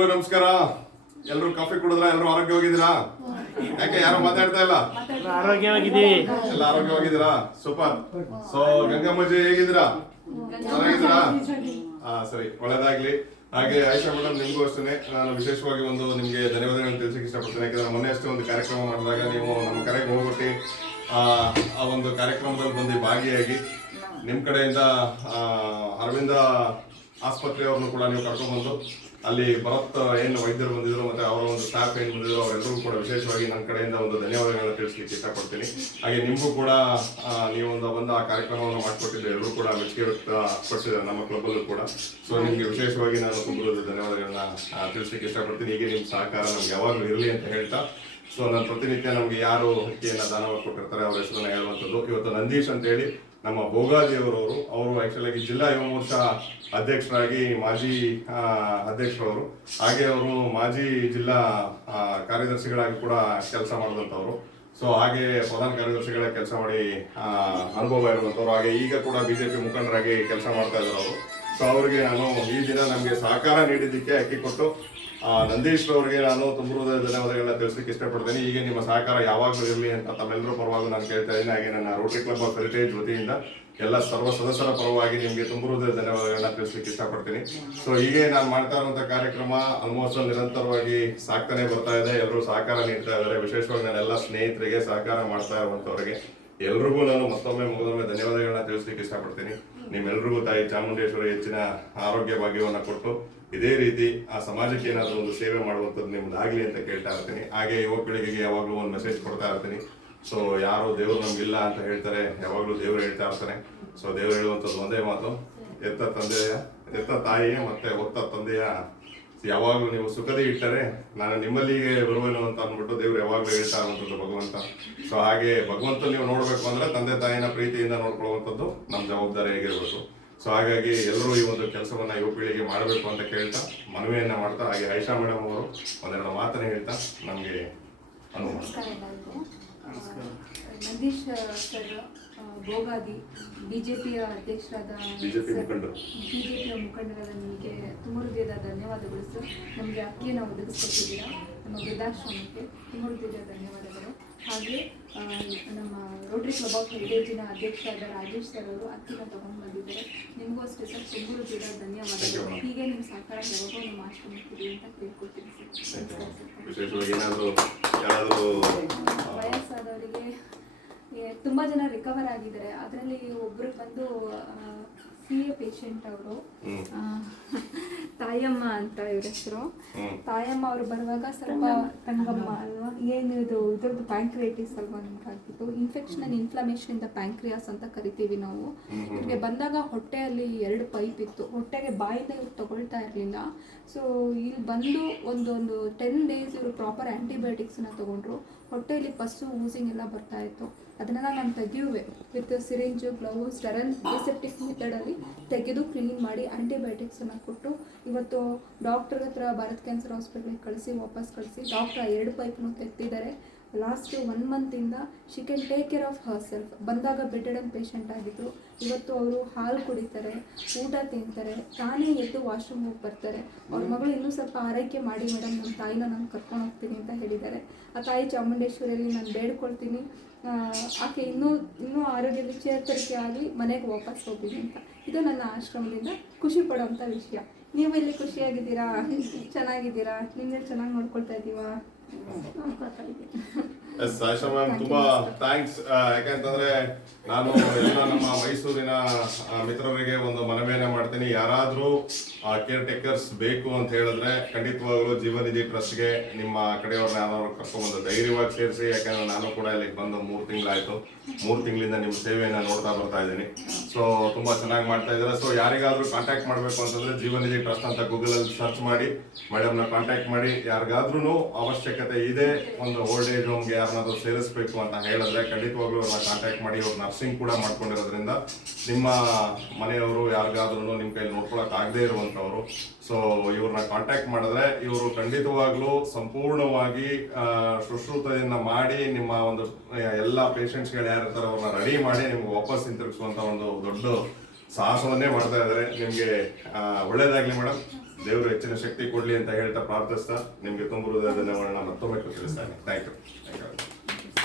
ನಮಸ್ಕಾರ. ಎಲ್ರು ಕಾಫಿ ಕುಡಿದ್ರ? ಎಲ್ರು ಆರೋಗ್ಯವಾಗಿದ್ದೀರಾ? ಯಾಕೆ ಯಾರು ಮಾತಾಡ್ತಾ ಇಲ್ಲ? ಆರೋಗ್ಯವಾಗಿದ್ದೀವಿ. ಎಲ್ಲ ಆರೋಗ್ಯವಾಗಿದ್ದೀರಾ? ಸೂಪರ್. ಸೊ ಗಂಗಮ್ಮಜಿ ಹೇಗಿದ್ದೀರಾ? ಚೆನ್ನಾಗಿದ್ದೀರಾ? ಸರಿ, ಒಳ್ಳೇದಾಗ್ಲಿ. ಹಾಗೆ ಆಯಿಷಾ ಮೇಡಮ್, ನಿಮ್ಗೂ ಅಷ್ಟೇ ನಾನು ವಿಶೇಷವಾಗಿ ಒಂದು ನಿಮ್ಗೆ ಧನ್ಯವಾದಗಳನ್ನು ತಿಳಿಸಕ್ಕೆ ಇಷ್ಟಪಡ್ತೀನಿ. ಯಾಕಂದ್ರೆ ಮೊನ್ನೆ ಅಷ್ಟೇ ಒಂದು ಕಾರ್ಯಕ್ರಮ ಮಾಡಿದಾಗ ನೀವು ನಮ್ಮ ಕರೆಗೆ ಹೋಗ್ಬಿಟ್ಟು ಆ ಒಂದು ಕಾರ್ಯಕ್ರಮದಲ್ಲಿ ಬಂದು ಭಾಗಿಯಾಗಿ ನಿಮ್ಮ ಕಡೆಯಿಂದ ಅರವಿಂದ ಆಸ್ಪತ್ರೆಯವ್ರನ್ನು ಕೂಡ ನೀವು ಕರ್ಕೊಂಡ್ಬಂದು ಅಲ್ಲಿ ಭರತ್ ಏನು ವೈದ್ಯರು ಬಂದಿದ್ರು ಮತ್ತೆ ಅವರ ಒಂದು ಸ್ಟಾಫ್ ಏನು ಬಂದಿದ್ರು ಅವರೆಲ್ಲರೂ ಕೂಡ ವಿಶೇಷವಾಗಿ ನನ್ನ ಕಡೆಯಿಂದ ಒಂದು ಧನ್ಯವಾದಗಳನ್ನ ತಿಳಿಸ್ಲಿಕ್ಕೆ ಇಷ್ಟಪಡ್ತೀನಿ. ಹಾಗೆ ನಿಮಗೂ ಕೂಡ ನೀವೊಂದು ಬಂದು ಆ ಕಾರ್ಯಕ್ರಮವನ್ನು ಮಾಡಿಕೊಟ್ಟಿದ್ದು ಎಲ್ಲರೂ ಕೂಡ ಮೆಚ್ಚುಗೆ ವ್ಯಕ್ತಪಡಿಸಿದ್ದಾರೆ ನಮ್ಮ ಕ್ಲಬ್ಬಲ್ಲೂ ಕೂಡ. ಸೊ ನಿಮಗೆ ವಿಶೇಷವಾಗಿ ನಾನು ತುಂಬ ಧನ್ಯವಾದಗಳನ್ನ ತಿಳಿಸ್ಲಿಕ್ಕೆ ಇಷ್ಟಪಡ್ತೀನಿ. ಹೀಗೆ ನಿಮ್ಮ ಸಹಕಾರ ನಮ್ಗೆ ಯಾವಾಗಲೂ ಇರಲಿ ಅಂತ ಹೇಳ್ತಾ, ಸೊ ನಾನು ಪ್ರತಿನಿತ್ಯ ನಮಗೆ ಯಾರು ಅಕ್ಕಿಯನ್ನು ದಾನವಾಗಿ ಕೊಟ್ಟಿರ್ತಾರೆ ಅವ್ರ ಹೆಸರನ್ನ ಹೇಳುವಂಥದ್ದು. ಇವತ್ತು ನಂದೀಶ್ ಅಂತ ಹೇಳಿ ನಮ್ಮ ಭೋಗಾಜಿಯವರವರು, ಅವರು ಆ್ಯಕ್ಚುಲಾಗಿ ಜಿಲ್ಲಾ ಯುವ ಮೋರ್ಚಾ ಅಧ್ಯಕ್ಷರಾಗಿ ಮಾಜಿ ಅಧ್ಯಕ್ಷರವರು, ಹಾಗೆ ಅವರು ಮಾಜಿ ಜಿಲ್ಲಾ ಕಾರ್ಯದರ್ಶಿಗಳಾಗಿ ಕೂಡ ಕೆಲಸ ಮಾಡಿದಂಥವ್ರು. ಸೊ ಹಾಗೆ ಪ್ರಧಾನ ಕಾರ್ಯದರ್ಶಿಗಳ ಕೆಲಸ ಮಾಡಿ ಅನುಭವ ಇರುವಂಥವ್ರು. ಹಾಗೆ ಈಗ ಕೂಡ ಬಿಜೆಪಿ ಮುಖಂಡರಾಗಿ ಕೆಲಸ ಮಾಡ್ತಾ ಇದ್ದಾರೆ ಅವರು. ಸೊ ಅವರಿಗೆ ನಾನು ಈ ದಿನ ನಮಗೆ ಸಹಕಾರ ನೀಡಿದ್ದಕ್ಕೆ ಅಕ್ಕಿ ಕೊಟ್ಟು ನಂದೀಶ್ ಅವರಿಗೆ ನಾನು ತುಂಬ ಧನ್ಯವಾದಗಳನ್ನ ತಿಳಿಸ್ಲಿಕ್ಕೆ ಇಷ್ಟಪಡ್ತೀನಿ. ಹೀಗೆ ನಿಮ್ಮ ಸಹಕಾರ ಯಾವಾಗಲೂ ಇರಲಿ ಅಂತ ತಮ್ಮೆಲ್ಲರ ಪರವಾಗಿ ನಾನು ಕೇಳ್ತಾ ಇದ್ದೀನಿ. ಹಾಗೆ ನನ್ನ ರೋಟರಿ ಕ್ಲಬ್ ಆಫ್ ಹೆರಿಟೇಜ್ ವತಿಯಿಂದ ಎಲ್ಲ ಸರ್ವ ಸದಸ್ಯರ ಪರವಾಗಿ ನಿಮಗೆ ತುಂಬ ಧನ್ಯವಾದಗಳನ್ನ ತಿಳಿಸ್ಲಿಕ್ಕೆ ಇಷ್ಟಪಡ್ತೀನಿ. ಸೊ ಹೀಗೆ ನಾನು ಮಾಡ್ತಾ ಇರುವಂಥ ಕಾರ್ಯಕ್ರಮ ಆಲ್ಮೋಸ್ಟ್ ನಿರಂತರವಾಗಿ ಸಾಕ್ತಾನೆ ಬರ್ತಾ ಇದೆ. ಎಲ್ಲರೂ ಸಹಕಾರ ನೀಡ್ತಾ ಇದ್ದಾರೆ. ವಿಶೇಷವಾಗಿ ನನ್ನ ಎಲ್ಲ ಸ್ನೇಹಿತರಿಗೆ ಸಹಕಾರ ಮಾಡ್ತಾ ಇರುವಂಥವ್ರಿಗೆ ಎಲ್ರಿಗೂ ನಾನು ಮತ್ತೊಮ್ಮೆ ಧನ್ಯವಾದಗಳನ್ನ ತಿಳಿಸ್ಲಿಕ್ಕೆ ಇಷ್ಟಪಡ್ತೀನಿ. ನಿಮ್ಮೆಲ್ರಿಗೂ ತಾಯಿ ಚಾಮುಂಡೇಶ್ವರಿ ಹೆಚ್ಚಿನ ಆರೋಗ್ಯ ಭಾಗ್ಯವನ್ನು ಕೊಟ್ಟು ಇದೇ ರೀತಿ ಆ ಸಮಾಜಕ್ಕೆ ಏನಾದರೂ ಒಂದು ಸೇವೆ ಮಾಡುವಂಥದ್ದು ನಿಮ್ದಾಗಲಿ ಅಂತ ಕೇಳ್ತಾ ಇರ್ತೀನಿ. ಹಾಗೆ ಯುವ ಪೀಳಿಗೆಗೆ ಯಾವಾಗಲೂ ಒಂದು ಮೆಸೇಜ್ ಕೊಡ್ತಾ ಇರ್ತೀನಿ. ಸೊ ಯಾರು ದೇವರು ನಮಗಿಲ್ಲ ಅಂತ ಹೇಳ್ತಾರೆ, ಯಾವಾಗಲೂ ದೇವರು ಹೇಳ್ತಾ ಇರ್ತಾನೆ. ಸೊ ದೇವರು ಹೇಳುವಂಥದ್ದು ಒಂದೇ ಮಾತು, ಎತ್ತ ತಾಯಿಯೇ ಮತ್ತೆ ಒತ್ತ ತಂದೆಯ ಯಾವಾಗಲೂ ನೀವು ಸುಖದಿ ಇಟ್ಟರೆ ನಾನು ನಿಮ್ಮಲ್ಲಿಗೆ ಬರುವೆನು ಅಂತ ಅಂದ್ಬಿಟ್ಟು ದೇವ್ರು ಯಾವಾಗಲೂ ಹೇಳ್ತಾ ಇರುವಂಥದ್ದು ಭಗವಂತ. ಸೊ ಹಾಗೆ ಭಗವಂತ ನೀವು ನೋಡಬೇಕು ಅಂದರೆ ತಂದೆ ತಾಯಿನ ಪ್ರೀತಿಯಿಂದ ನೋಡ್ಕೊಳ್ಳುವಂಥದ್ದು ನಮ್ಮ ಜವಾಬ್ದಾರಿಯಾಗಿರ್ಬೇಕು. ಸೊ ಹಾಗಾಗಿ ಎಲ್ಲರೂ ಈ ಒಂದು ಕೆಲಸವನ್ನು ಯುವ ಪೀಳಿಗೆ ಮಾಡಬೇಕು ಅಂತ ಕೇಳ್ತಾ ಮನವಿಯನ್ನು ಮಾಡ್ತಾ, ಹಾಗೆ ಆಯಿಷಾ ಮೇಡಮ್ ಅವರು ಒಂದೆರಡು ಮಾತನ್ನು ಹೇಳ್ತಾ ನಮಗೆ ನಮಸ್ಕಾರ ಎಲ್ಲರಿಗೂ. ನಂದೀಶ್ ಸರ್ ಭೋಗಾದಿ ಬಿಜೆಪಿಯ ಅಧ್ಯಕ್ಷರಾದ ಬಿಜೆಪಿಯ ಮುಖಂಡರಾದ ನಿಮಗೆ ತುಂಬ ಹೃದಯದ ಧನ್ಯವಾದಗಳು ಸರ್. ನಮಗೆ ಅಕ್ಕಿಯನ್ನು ಒದಗಿಸ್ಕೊಟ್ಟಿದ್ದೀರಾ ನಮ್ಮ ವೃದ್ಧಾಶ್ರಮಕ್ಕೆ, ತುಂಬ ಹೃದಯದ ಧನ್ಯವಾದಗಳು. ಹಾಗೆ ನಮ್ಮ ರೋಟರಿ ಕ್ಲಬ್ ಆಫ್ ಹೆರಿಟೇಜಿನ ಅಧ್ಯಕ್ಷರಾದ ರಾಜೇಶ್ ಸರ್ ಅವರು ಅಕ್ಕಿನ ತಗೊಂಡು ಬಂದಿದ್ದಾರೆ. ನಿಮಗೂ ಅಷ್ಟೇ ಸರ್ ತುಂಬ ಹೃದಯದ ಧನ್ಯವಾದಗಳು. ಹೀಗೆ ನಿಮ್ಮ ಸಹಕಾರ ಯಾವಾಗೋ ನಮ್ಮ ಆಶ್ರಮಕ್ಕಿದೆ ಅಂತ ಕೇಳ್ಕೊಡ್ತೀನಿ ಸರ್. ವಯಸ್ಸಾದವರಿಗೆ ತುಂಬ ಜನ ರಿಕವರ್ ಆಗಿದ್ದಾರೆ. ಅದರಲ್ಲಿ ಒಬ್ಬರು ಬಂದು CA ಪೇಷಂಟ್ ಅವರು, ತಾಯಮ್ಮ ಅಂತ ಇವ್ರ ಹೆಸರು. ತಾಯಮ್ಮ ಅವರು ಬರುವಾಗ ಸ್ವಲ್ಪ ತಂಗಮ್ಮ ಅಲ್ವಾ, ಏನು ಇದ್ರದ್ದು ಪ್ಯಾಂಕ್ರಿಯೈಟಿಸ್ ಅಲ್ವಾ ನಿಮ್ಗೆ ಆಗ್ತಿತ್ತು. ಇನ್ಫ್ಲಮೇಷನ್ ಇಂದ ಪ್ಯಾಂಕ್ರಿಯಾಸ್ ಅಂತ ಕರಿತೀವಿ ನಾವು. ಇವ್ರಿಗೆ ಬಂದಾಗ ಹೊಟ್ಟೆಯಲ್ಲಿ 2 ಪೈಪ್ ಇತ್ತು. ಹೊಟ್ಟೆಗೆ ಬಾಯಿಂದ ಇವ್ರು ತಗೊಳ್ತಾ ಇರಲಿಲ್ಲ. ಸೊ ಇಲ್ಲಿ ಬಂದು ಒಂದು 10 days ಇವರು ಪ್ರಾಪರ್ ಆ್ಯಂಟಿಬಯೋಟಿಕ್ಸನ್ನ ತೊಗೊಂಡ್ರು. ಹೊಟ್ಟೆಯಲ್ಲಿ ಪಸ್ಸು ಊಸಿಂಗ್ ಎಲ್ಲ ಬರ್ತಾ ಇತ್ತು. ಅದನ್ನೆಲ್ಲ ನಾನು ತೆಗೆಯುವೆ ವಿತ್ ಸಿರಿಂಜು, ಗ್ಲೌವು, ಸ್ಟೆರಲ್ ಡಿಸೆಪ್ಟಿಕ್ ಮೆಥಡಲ್ಲಿ ತೆಗೆದು ಕ್ಲೀನ್ ಮಾಡಿ ಆ್ಯಂಟಿಬಯೋಟಿಕ್ಸನ್ನು ಕೊಟ್ಟು ಇವತ್ತು ಡಾಕ್ಟರ್ ಹತ್ರ ಭಾರತ್ ಕ್ಯಾನ್ಸರ್ ಹಾಸ್ಪಿಟ್ಲಿಗೆ ವಾಪಸ್ ಕಳಿಸಿ ಡಾಕ್ಟರ್ 2 ಪೈಪ್ನು ತೆಗೆದಿದ್ದಾರೆ. Last 1 month she can take care of her self. ಬಂದಾಗ ಬೆಡ್ಡೆಡ್ ಪೇಷಂಟ್ ಆಗಿದ್ರು. ಇವತ್ತು ಅವರು ಹಾಲು ಕುಡಿತಾರೆ, ಊಟ ತಿಂತಾರೆ, ತಾನೇ ಎದ್ದು ವಾಶ್ರೂಮ್ ಹೋಗಿ ಬರ್ತಾರೆ. ಅವ್ರ ಮಗಳು ಇನ್ನೂ ಸ್ವಲ್ಪ ಆರೈಕೆ ಮಾಡಿ ಮೇಡಮ್, ನಮ್ಮ ತಾಯಿನ ನಾನು ಕರ್ಕೊಂಡು ಹೋಗ್ತೀನಿ ಅಂತ ಹೇಳಿದ್ದಾರೆ. ಆ ತಾಯಿ ಚಾಮುಂಡೇಶ್ವರಿಯಲ್ಲಿ ನಾನು ಬೇಡ್ಕೊಳ್ತೀನಿ, ಆಕೆ ಇನ್ನೂ ಆರೋಗ್ಯದಲ್ಲಿ ಚೇತರಿಕೆ ಆಗಿ ಮನೆಗೆ ವಾಪಸ್ ಹೋಗ್ತೀನಿ ಅಂತ. ಇದು ನನ್ನ ಆಶ್ರಮದಿಂದ ಖುಷಿ ಪಡೋವಂಥ ವಿಷಯ. ನೀವು ಇಲ್ಲಿ ಖುಷಿಯಾಗಿದ್ದೀರಾ, ಚೆನ್ನಾಗಿದ್ದೀರಾ, ನಿಮ್ಮನ್ನ ಚೆನ್ನಾಗಿ ನೋಡ್ಕೊಳ್ತಾ ಇದ್ದೀವಾ? ಎಸ್ ಆಯಿಷಾ ಮ್ಯಾಮ್, ತುಂಬಾ ಥ್ಯಾಂಕ್ಸ್. ಯಾಕಂತಂದ್ರೆ ನಾನು ಎಲ್ಲ ನಮ್ಮ ಮೈಸೂರಿನ ಮಿತ್ರರಿಗೆ ಒಂದು ಮನವಿಯನ್ನ ಮಾಡ್ತೀನಿ. ಯಾರಾದರೂ ಕೇರ್ ಟೇಕರ್ಸ್ ಬೇಕು ಅಂತ ಹೇಳಿದ್ರೆ ಖಂಡಿತವಾಗ್ಲೂ ಜೀವನಿಧಿ ಟ್ರಸ್ಟ್ಗೆ ನಿಮ್ಮ ಕಡೆಯವ್ರನ್ನ ಯಾರು ಕರ್ಕೊಂಡ್ಬಂದು ಧೈರ್ಯವಾಗಿ ಸೇರಿಸಿ. ಯಾಕಂದ್ರೆ ನಾನು ಕೂಡ ಇಲ್ಲಿಗೆ ಬಂದು 3 ತಿಂಗಳಾಯಿತು. 3 ತಿಂಗಳಿಂದ ನಿಮ್ಮ ಸೇವೆಯನ್ನು ನೋಡ್ತಾ ಬರ್ತಾ ಇದ್ದೀನಿ. ಸೊ ತುಂಬಾ ಚೆನ್ನಾಗಿ ಮಾಡ್ತಾ ಇದ್ದಾರೆ. ಸೊ ಯಾರಿಗಾದ್ರೂ ಕಾಂಟ್ಯಾಕ್ಟ್ ಮಾಡಬೇಕು ಅಂತಂದ್ರೆ ಜೀವನಿಧಿ ಟ್ರಸ್ಟ್ ಅಂತ ಗೂಗಲಲ್ಲಿ ಸರ್ಚ್ ಮಾಡಿ ಮೇಡಮ್ನ ಕಾಂಟ್ಯಾಕ್ಟ್ ಮಾಡಿ. ಯಾರಿಗಾದ್ರೂ ಅವಶ್ಯಕತೆ ಇದೆ ಒಂದು ಓಲ್ಡ್ ಏಜ್ ಹೋಮ್ಗೆ ಯಾರನ್ನಾದ್ರೂ ಸೇರಿಸಬೇಕು ಅಂತ ಹೇಳಿದ್ರೆ ಖಂಡಿತವಾಗ್ಲೂ ಅವ್ರನ್ನ ಕಾಂಟ್ಯಾಕ್ಟ್ ಮಾಡಿ. ಅವ್ರು ನರ್ಸಿಂಗ್ ಕೂಡ ಮಾಡ್ಕೊಂಡಿರೋದ್ರಿಂದ ನಿಮ್ಮ ಮನೆಯವರು ಯಾರಿಗಾದ್ರೂ ನಿಮ್ಮ ಕೈಲಿ ನೋಡ್ಕೊಳಕ್ ಆಗದೆ ಇರುವಂತವ್ರು. ಸೊ ಇವ್ರನ್ನ ಕಾಂಟ್ಯಾಕ್ಟ್ ಮಾಡಿದ್ರೆ ಇವರು ಖಂಡಿತವಾಗ್ಲೂ ಸಂಪೂರ್ಣವಾಗಿ ಶುಶ್ರೂಷೆಯನ್ನ ಮಾಡಿ ನಿಮ್ಮ ಒಂದು ಎಲ್ಲ ಪೇಷಂಟ್ಸ್ಗಳು ಯಾರಿರ್ತಾರೆ ಅವ್ರನ್ನ ರೆಡಿ ಮಾಡಿ ನಿಮ್ಗೆ ವಾಪಸ್ ಹಿಂತಿರುಗಿಸುವಂತ ಒಂದು ದೊಡ್ಡ ಸಾಹಸವನ್ನೇ ಮಾಡ್ತಾ ಇದ್ದಾರೆ. ನಿಮಗೆ ಒಳ್ಳೇದಾಗ್ಲಿ ಮೇಡಮ್. ದೇವರು ಹೆಚ್ಚಿನ ಶಕ್ತಿ ಕೊಡ್ಲಿ ಅಂತ ಹೇಳ್ತಾ ಪ್ರಾರ್ಥಿಸ್ತಾ ನಿಮ್ಗೆ ತುಂಬ ಹೃದಯದ ಧನ್ಯವಾದಗಳನ್ನ ಮತ್ತೊಮ್ಮೆ ತಿಳಿಸ್ತಾನೆ. Thank you.